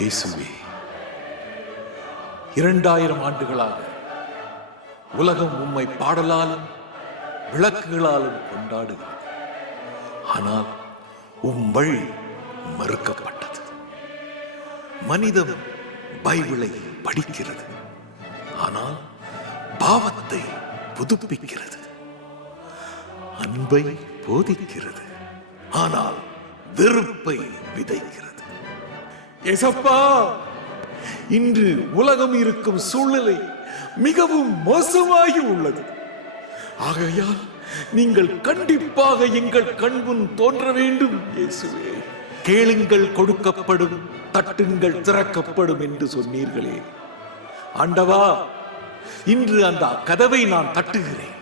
இயேசுவே, 2000 ஆண்டுகளாக உலகம் உம்மை பாடலாலும் விளக்குகளாலும் கொண்டாடுகிறது. ஆனால் வழி மறுக்கப்பட்டது. மனிதம் பைபிளை படிக்கிறது, ஆனால் பாவத்தை புதுப்பிக்கிறது. அன்பை போதிக்கிறது, ஆனால் வெறுப்பை விதைக்கிறது. ஏசப்பா, இன்று உலகம் இருக்கும் சூழ்நிலை மிகவும் மோசமாகி உள்ளது. ஆகையால் நீங்கள் கண்டிப்பாக எங்கள் கண்முன் தோன்ற வேண்டும். இயேசுவே, கேளுங்கள் கொடுக்கப்படும், தட்டுங்கள் திறக்கப்படும் என்று சொன்னீர்களே. ஆண்டவா, இன்று அந்த கதவை நான் தட்டுகிறேன்.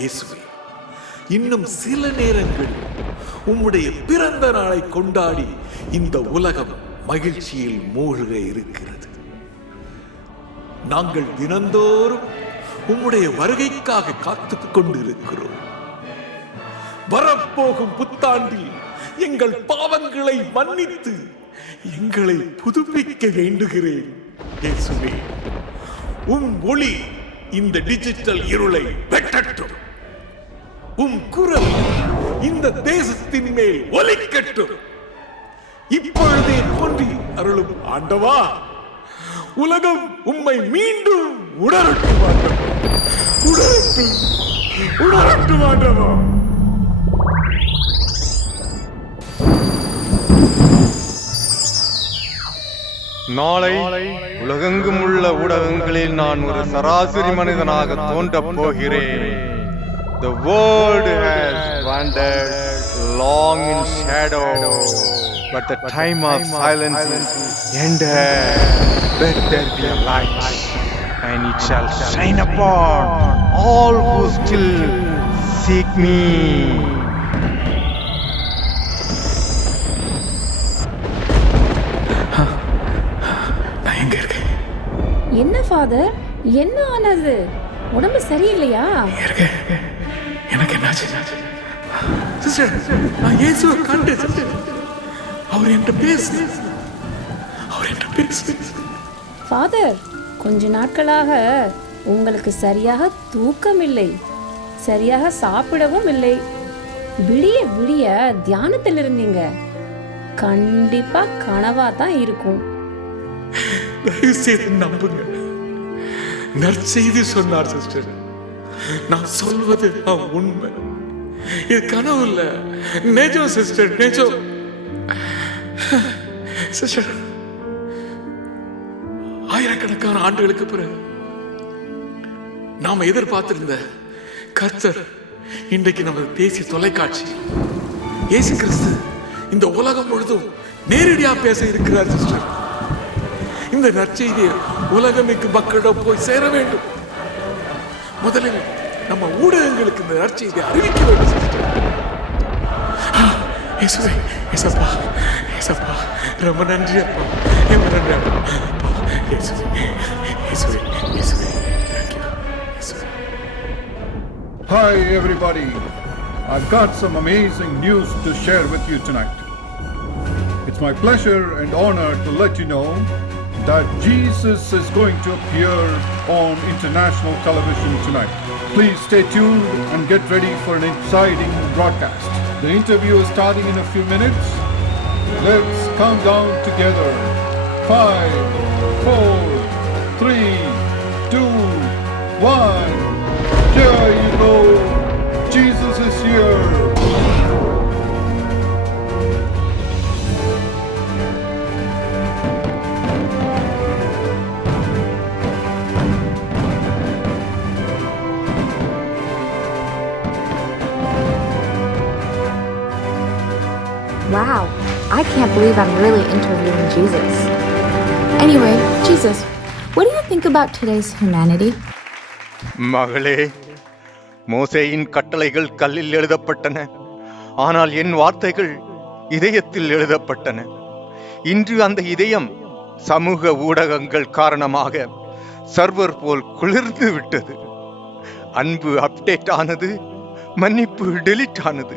இயேசுவே, இன்னும் சில நேரங்கள் உம்முடைய பிறந்த நாளை கொண்டாடி இந்த உலகம் மகிழ்ச்சியில் மூழ்க இருக்கிறது. நாங்கள் தினந்தோறும் உம்முடைய வருகைக்காக காத்துக் கொண்டிருக்கிறோம். வரப்போகும் புத்தாண்டில் எங்கள் பாவங்களை மன்னித்து எங்களை புதுப்பிக்க வேண்டுகிறேன். இயேசுவே, ஒளி இந்த டிஜிட்டல் இருளை வெட்டட்டும். குரல் இந்த தேசத்தின் மேல் ஒலிக்கட்டும். இப்பொழுதே தோன்றி அருளும் ஆண்டவா, உலகம் உம்மை மீண்டும் உணரட்டும் ஆண்டவா. நாளை உலகெங்கும் உள்ள ஊடகங்களில் நான் ஒரு சராசரி மனிதனாக தோன்றப் போகிறேன். The world has wandered long in shadow, but the time of silence is ended. Let there be a light, and it shall shine upon all who still seek me. என்ன ஃபாதர், என்ன ஆனது? உடம்பு சரியில்லையா? எனக்கு என்னாச்சு சிஸ்டர்? நான் இயேசுவை கண்டேன் சிஸ்டர். அவர் என்கிட்ட பேசு. ஃபாதர், கொஞ்ச நாட்களாக உங்களுக்கு சரியாக தூக்கம் இல்லை, சரியாக சாப்பிடவும் இல்லை. விடிய விடிய தியானத்தில் இருந்தீங்க. கண்டிப்பா கனவா தான் இருக்கும். தயவு செய்து நம்புங்க. நற்செய்தி சொன்னார் சிஸ்டர். நான் சொல்வது உண்மை. இது கனவு இல்ல, நிஜம் சிஸ்டர், நிஜம். சிஸ்டர், ஆயிரக்கணக்கான ஆண்டுகளுக்கு பிறகு நாம எதிர்பார்த்திருந்த கர்த்தர் இன்றைக்கு நமது தேசிய தொலைக்காட்சி இயேசு கிறிஸ்து இந்த உலகம் முழுதும் நேரடியா பேச இருக்கிறார் சிஸ்டர். இந்த நற்செய்தியை உலகமிக்கு மக்களிடம் போய் சேர வேண்டும். முதலில் நம்ம ஊடகங்களுக்கு இந்த நற்செய்தியை அறிவிக்க வேண்டும் சிஸ்டர். இயேசுவே, இயேசப்பா, இயேசப்பா, ரொம்ப நன்றி அப்பா, ரொம்ப நன்றி அப்பா. இயேசுவே, இயேசுவே, இயேசுவே, thank you. இயேசுவே. Hi everybody, I've got some amazing news to share with you tonight. It's my pleasure and honor to let you know that Jesus is going to appear on international television tonight. Please stay tuned and get ready for an exciting broadcast. The interview is starting in a few minutes. Let's count down together. 5, 4, 3, 2, 1. Here you go. Jesus is here. Wow, I can't believe I'm really interviewing Jesus. Anyway, Jesus, what do you think about today's humanity? மகளே, மோசேயின் கட்டளைகள் கல்லில் எழுதப்பட்டன, ஆனால் என் வார்த்தைகள் இதயத்தில் எழுதப்பட்டன. இன்று அந்த இதயம் சமூக ஊடகங்கள் காரணமாக சர்வர் போல் குளிர்ந்து விட்டது. அன்பு அப்டேட் ஆனது, மன்னிப்பு டெலிட் ஆனது.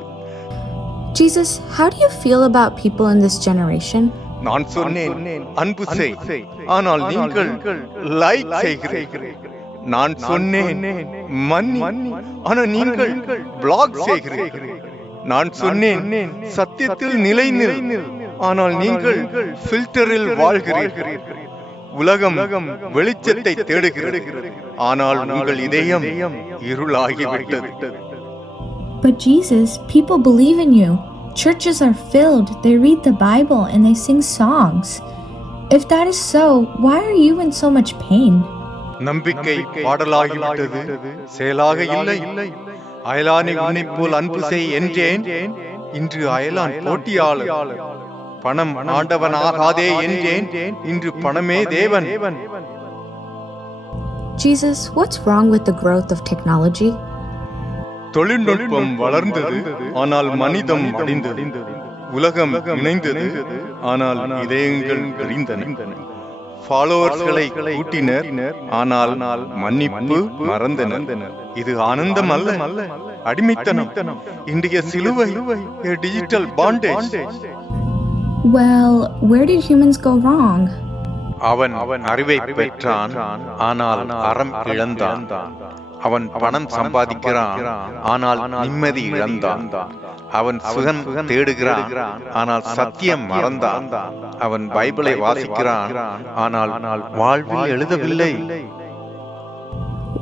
Jesus, how do you feel about people in this generation நான் சொன்னேன் அன்பு செய், ஆனால் நீங்கள் லைக் செய்கிறீர்கள். நான் சொன்னேன் மன்னி, ஆனால் நீங்கள் பிளாக் செய்கிறீர்கள். நான் சொன்னேன் சத்தியத்தில் நிலை நில், ஆனால் நீங்கள் ஃபில்டரில் வாழ்கிறீர்கள். உலகம் வெளிச்சத்தை தேடுகிறது, ஆனால் உங்கள் இதயம் இருளாகிவிட்டது. But Jesus, people believe in you. Churches are filled, they read the Bible, and they sing songs. If that is so, why are you in so much pain? நம்பிக்கை பாடலாகிவிட்டது, செயலாக இல்லை. அயலானை உன்னை போல் அன்பு செய் என்றேன், இன்று அயலான் போட்டியாளர். பணம் ஆண்டவனாகாதே என்றேன், இன்று பணமே தேவன். Jesus, what's wrong with the growth of technology? தொழில்நுட்பம் வளர்ந்தது, ஆனால் மனிதம் அடைந்தது. உலகம் இணைந்தது, ஆனால் இதயங்கள் பிரிந்தன. ஃபாலோவர்ஸ்களை கூட்டினர், ஆனால் மன்னிப்பு மறந்தனர். இது ஆனந்தம் அல்ல, அடிமைத்தனம். இன்றைய சிலுவை digital bondage. Well, where did humans go wrong? அவன் அறிவை பெற்றான், ஆனால் அறம் இழந்தான். அவன் பணம் சம்பாதிக்கிறான், ஆனால் நிம்மதி இழந்தான். அவன் சுகம் தேடுகிறான், ஆனால் சத்தியம் மறந்தான். அவன் பைபிளை வாசிக்கிறான், ஆனால் வாழ்வில் எழுதவில்லை.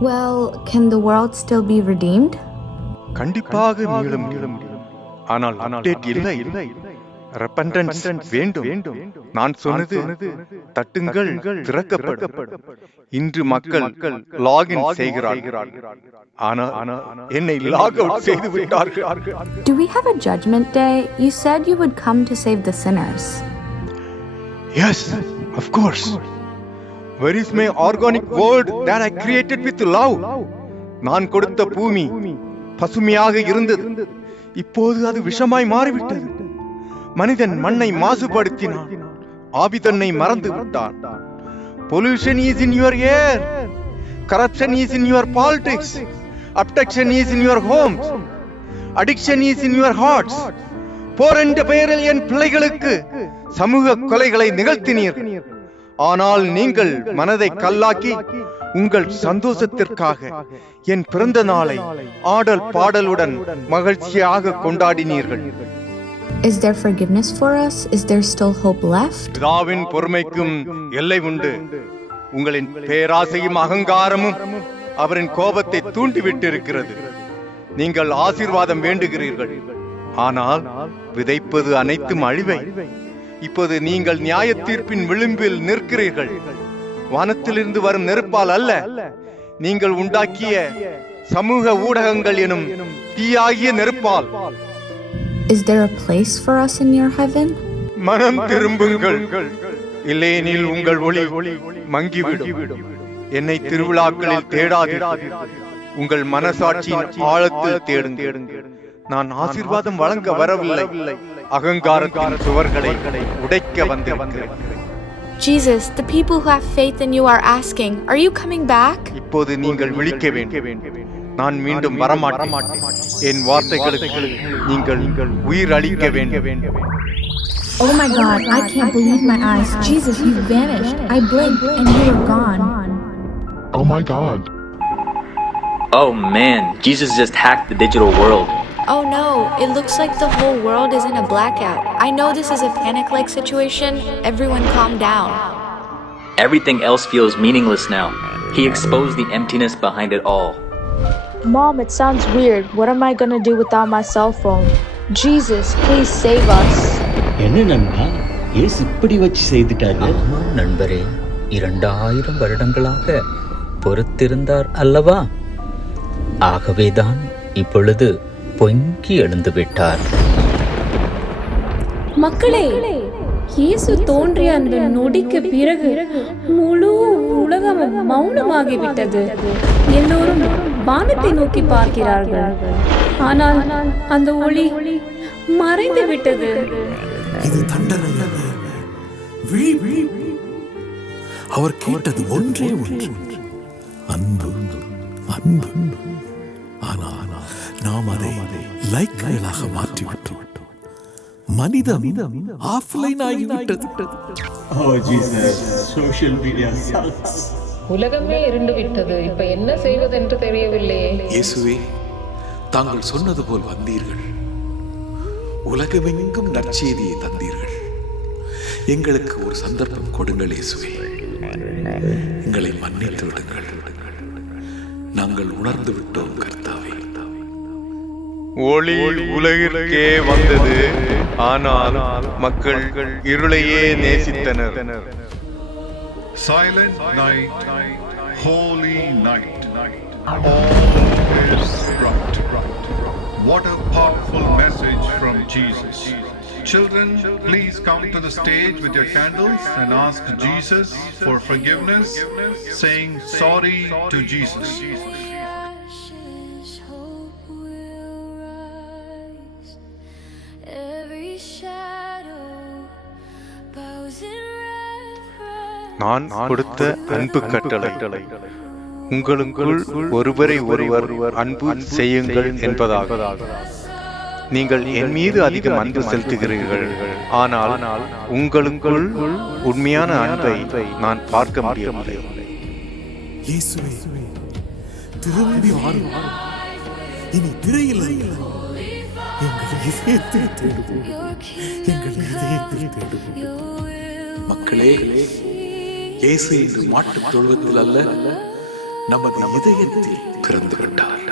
Well, can the world still be redeemed? கண்டிப்பாக மீளும், ஆனால் அப்டேட் இல்லை. ரெபெண்டன்ஸ் வேண்டும். நான் சொன்னது தட்டுங்கள் திறக்கப்படும். இன்று மக்கள் லாகின் செய்கிறார்கள், ஆனால் என்னை லாக் அவுட் செய்து விட்டார்கள். Do we have a judgment day? You said you would come to save the sinners. Yes, of course. Where is my organic world that I created with love? நான் கொடுத்த பூமி பசுமையாக இருந்தது, இப்போது அது விஷமாய் மாறிவிட்டது. மனிதன் மண்ணை மாசுபடுத்தினான், ஆவி தன்னை மறந்து விட்டான். Pollution is in your air, corruption is in your politics, abduction is in your homes, addiction is in your hearts. போர் என்ற பெயரில் என் பிள்ளைகளுக்கு சமூக கொலைகளை நிகழ்த்தினீர்கள், ஆனால் நீங்கள் மனதை கல்லாக்கி உங்கள் சந்தோஷத்திற்காக என் பிறந்த நாளை ஆடல் பாடலுடன் மகிழ்ச்சியாக கொண்டாடினீர்கள். Is there forgiveness for us? Is there still hope left? பிதாவின் பொறுமைக்கும் எல்லை உண்டு. உங்களின் பேராசையும் அகங்காரமும் அவரின் கோபத்தை தூண்டிவிட்டிருக்கிறது. நீங்கள் ஆசீர்வாதம் வேண்டுகிறீர்கள், ஆனால் விதைப்பது அனைத்தும் அழிவை. இப்போது நீங்கள் நியாய தீர்ப்பின் விளிம்பில் நிற்கிறீர்கள். வானத்திலிருந்து வரும் நெருப்பால் அல்ல, நீங்கள் உண்டாக்கிய சமூக ஊடகங்கள் எனும் தீயாகிய நெருப்பால். Is there a place for us in your heaven? மனம் திரும்புங்கள், இல்லையெனில் உங்கள் ஒளி மங்கிவிடும். என்னை திருவிழாக்களில் தேடாதீர்கள், உங்கள் மனசாட்சியின் ஆழத்தில் தேடுங்கள். நான் ஆசீர்வாதம் வழங்க வரவில்லை, அகங்காரத்தின் சுவர்களை உடைக்க வந்திருக்கிறேன். Jesus, the people who have faith in you are asking, are you coming back? இப்போது நீங்கள் விழிக்க வேண்டும். நான் மீண்டும் வரமாட்டேன். என் வார்த்தைகளுக்கு நீங்கள் உயிர் அளிக்க வேண்டும். Oh my God, I can't believe my eyes. Jesus, you vanished. I blinked and you were gone. Oh my God. Oh man, Jesus just hacked the digital world. Oh no, it looks like the whole world is in a blackout. I know this is a panic-like situation. Everyone calm down. Everything else feels meaningless now. He exposed the emptiness behind it all. Mom, it sounds weird. What am I gonna do without my cell phone? Jesus, please save us. என்ன நண்பா, ஏசு இப்படி வச்சு செய்துட்டாரு? ஆமாம் நண்பரே, 2000 வருடங்களாக பொறுத்திருந்தார் அல்லவா? ஆகவேதான் இப்பொழுது பொங்கி எழுந்து விட்டார். மக்களே, இயேசு தோன்றிய அந்த நொடிக்கு பிறகு முழு உலகம் மௌனமாகிவிட்டது. எல்லோரும் வானத்தை நோக்கி பார்க்கிறார்கள், ஆனால் அந்த ஒளி மறைந்து விட்டது. இது தண்டனை அல்ல, விழி. அவர் கேட்டது ஒன்றே ஒன்று, அன்பு, அன்பு. ஆனால் நாம் அதை லைக்குகளாக மாற்றிவிட்டோம். மனிதம் ஆஃப்லைன் ஆகிவிட்டது. உலகமே இருண்டு விட்டது. இப்ப என்ன செய்வதென்று தெரியவில்லையே. இயேசுவே, தாங்கள் சொன்னது போல் வந்தீர்கள், உலகமெங்கும் நற்செய்தியை தந்தீர்கள். எங்களுக்கு ஒரு சந்தர்ப்பம் கொடுங்கள் இயேசுவே, எங்களை மன்னித்து விடுங்கள். நாங்கள் உணர்ந்து விட்டோம் கர்த்தாவே. ஒளி உலகிற்கே வந்தது, ஆனால் மக்கள் இருளையே நேசித்தனர். Silent night, holy night, all is bright. What a powerful message from Jesus. Children, please come to the stage with your candles and ask Jesus for forgiveness, saying sorry to Jesus. நான் கொடுத்த அன்பு கட்டளை உங்களுக்குள் ஒருவரை ஒருவர் அன்பு செய்யுங்கள் என்பதாக. நீங்கள் என் மீது அதிகம் அன்பு செலுத்துகிறீர்கள், ஆனால் உங்களுக்குள் உண்மையான அன்பை நான் பார்க்க முடியவில்லை. இயேசுவே, திரும்பி வாரும். இனி திரையில் எங்கள் இதயத்தில் தேடுவோம், எங்கள் இதயத்தில் தேடுவோம். மக்களே, இயேசு இன்று மாட்டுத் தொழுவத்தில் அல்ல, நமது இதயத்தில் பிறந்து விட்டார்.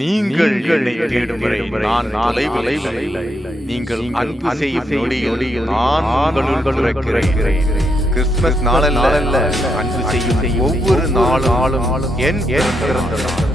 நீங்கள் என்னை தேடும் வரை நான் தொலைவில் இல்லை. நீங்கள் அன்பு செய்யும் நொடியில் நான் உங்களுள் இருக்கிறேன். கிறிஸ்துமஸ் நாளல்ல, அன்பு செய்யும் ஒவ்வொரு நாளும் என் பிறந்த நாள்.